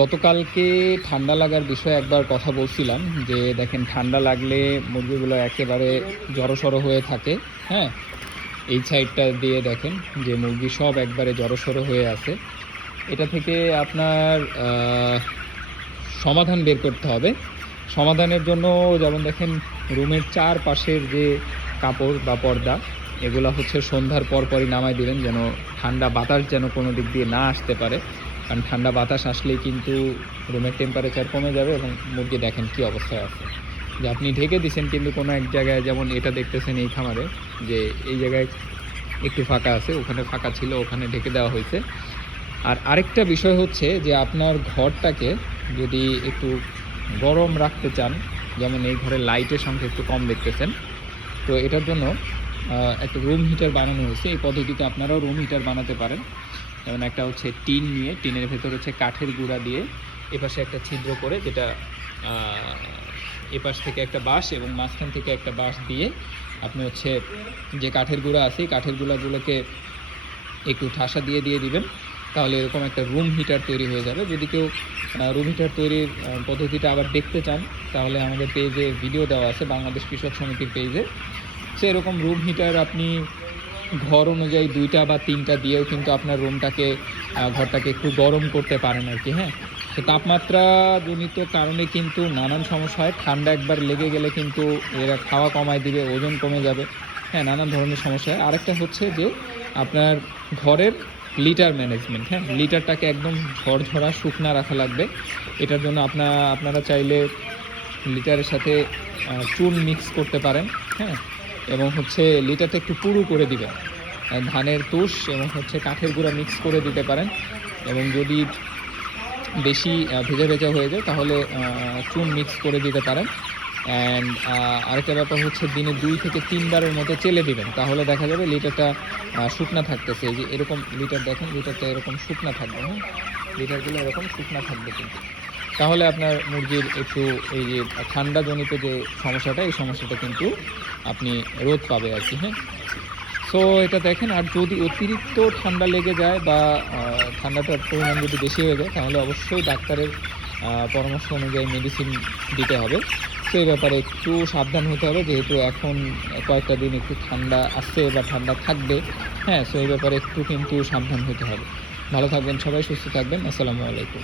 গতকালকে ঠান্ডা লাগার বিষয়ে একবার কথা বলছিলাম যে দেখেন ঠান্ডা লাগলে মুরগিগুলো একেবারে জড়সড় হয়ে থাকে। হ্যাঁ, এই সাইডটা দিয়ে দেখেন যে মুরগি সব একবারে জড়সড় হয়ে আছে। এটা থেকে আপনার সমাধান বের করতে হবে। সমাধানের জন্য যেমন দেখেন রুমের চারপাশের যে কাপড় বা পর্দা এগুলো হচ্ছে সন্ধ্যার পরপরই নামাই দিবেন, যেন ঠান্ডা বাতাস যেন কোনো দিক দিয়ে না আসতে পারে। কারণ ঠান্ডা বাতাস আসলেই কিন্তু রুমের টেম্পারেচার কমে যাবে এবং মুরগি দেখেন কী অবস্থায় আছে। যে আপনি ঢেকে দিচ্ছেন কিন্তু কোনো এক জায়গায়, যেমন এটা দেখতেছেন এই খামারে যে এই জায়গায় একটু ফাঁকা আছে, ওখানে ফাঁকা ছিল, ওখানে ঢেকে দেওয়া হয়েছে। আর আরেকটা বিষয় হচ্ছে যে আপনার ঘরটাকে যদি একটু গরম রাখতে চান, যেমন এই ঘরের লাইটের সংখ্যা একটু কম দেখতেছেন, তো এটার জন্য একটা রুম হিটার বানানো হয়েছে। এই পদ্ধতিতে আপনারাও রুম হিটার বানাতে পারেন। যেমন একটা হচ্ছে টিন নিয়ে, টিনের ভেতর হচ্ছে কাঠের গুঁড়া দিয়ে এপাশে একটা ছিদ্র করে, যেটা এপাশ থেকে একটা বাঁশ এবং মাঝখান থেকে একটা বাঁশ দিয়ে আপনি হচ্ছে যে কাঠের গুঁড়া আছে কাঠের গুঁড়াগুলোকে একটু ঠাসা দিয়ে দিবেন, তাহলে এরকম একটা রুম হিটার তৈরি হয়ে যাবে। যদি কেউ রুম হিটার তৈরির পদ্ধতিটা আবার দেখতে চান, তাহলে আমাদের পেজে ভিডিও দেওয়া আছে, বাংলাদেশ কৃষক সমিতির পেজে। সো এরকম রুম হিটার আপনি ঘর অনুযায়ী 2টা বা 3টা দিয়েও কিন্তু আপনার রুমটাকে ঘরটাকে একটু গরম করতে পারেন আর কি। হ্যাঁ, তো তাপমাত্রা জনিত কারণে কিন্তু নানান সমস্যা হয়। ঠান্ডা একবার লেগে গেলে কিন্তু এরা খাওয়া কমায় দিবে, ওজন কমে যাবে। হ্যাঁ, নানান ধরনের সমস্যা হয়। আরেকটা হচ্ছে যে আপনার ঘরের লিটার ম্যানেজমেন্ট। হ্যাঁ, লিটারটাকে একদম ঝরঝরা শুকনা রাখা লাগবে। এটার জন্য আপনারা চাইলে লিটারের সাথে চুন মিক্স করতে পারেন। হ্যাঁ, এবং হচ্ছে লিটারটা একটু পুরু করে দিবেন, ধানের তুষ এবং হচ্ছে কাঠের গুঁড়া মিক্স করে দিতে পারেন। এবং যদি বেশি ভেজা ভেজা হয়ে যায় তাহলে চুন মিক্স করে দিতে পারেন। অ্যান্ড আরেকটা ব্যাপার হচ্ছে দিনে 2 থেকে 3 বারের মতো চেলে দিবেন, তাহলে দেখা যাবে লিটারটা শুকনা থাকতেছে। এই যে এরকম লিটার দেখেন, লিটারটা এরকম শুকনা থাকবে। হ্যাঁ, লিটারগুলো এরকম শুকনা থাকবে কিন্তু, তাহলে আপনার মুরগির একটু এই যে ঠান্ডাজনিত যে সমস্যাটা, এই সমস্যাটা কিন্তু আপনি রোধ পাবে আর কি। হ্যাঁ, সো এটা দেখেন। আর যদি অতিরিক্ত ঠান্ডা লেগে যায় বা ঠান্ডাটার পরিমাণ যদি বেশি হয়ে যায়, তাহলে অবশ্যই ডাক্তারের পরামর্শ অনুযায়ী মেডিসিন দিতে হবে। তো এই ব্যাপারে একটু সাবধান হতে হবে, যেহেতু এখন কয়েকটা দিন একটু ঠান্ডা আসছে বা ঠান্ডা থাকবে। হ্যাঁ, সো এই ব্যাপারে একটু কিন্তু সাবধান হতে হবে। ভালো থাকবেন সবাই, সুস্থ থাকবেন। আসসালামু আলাইকুম।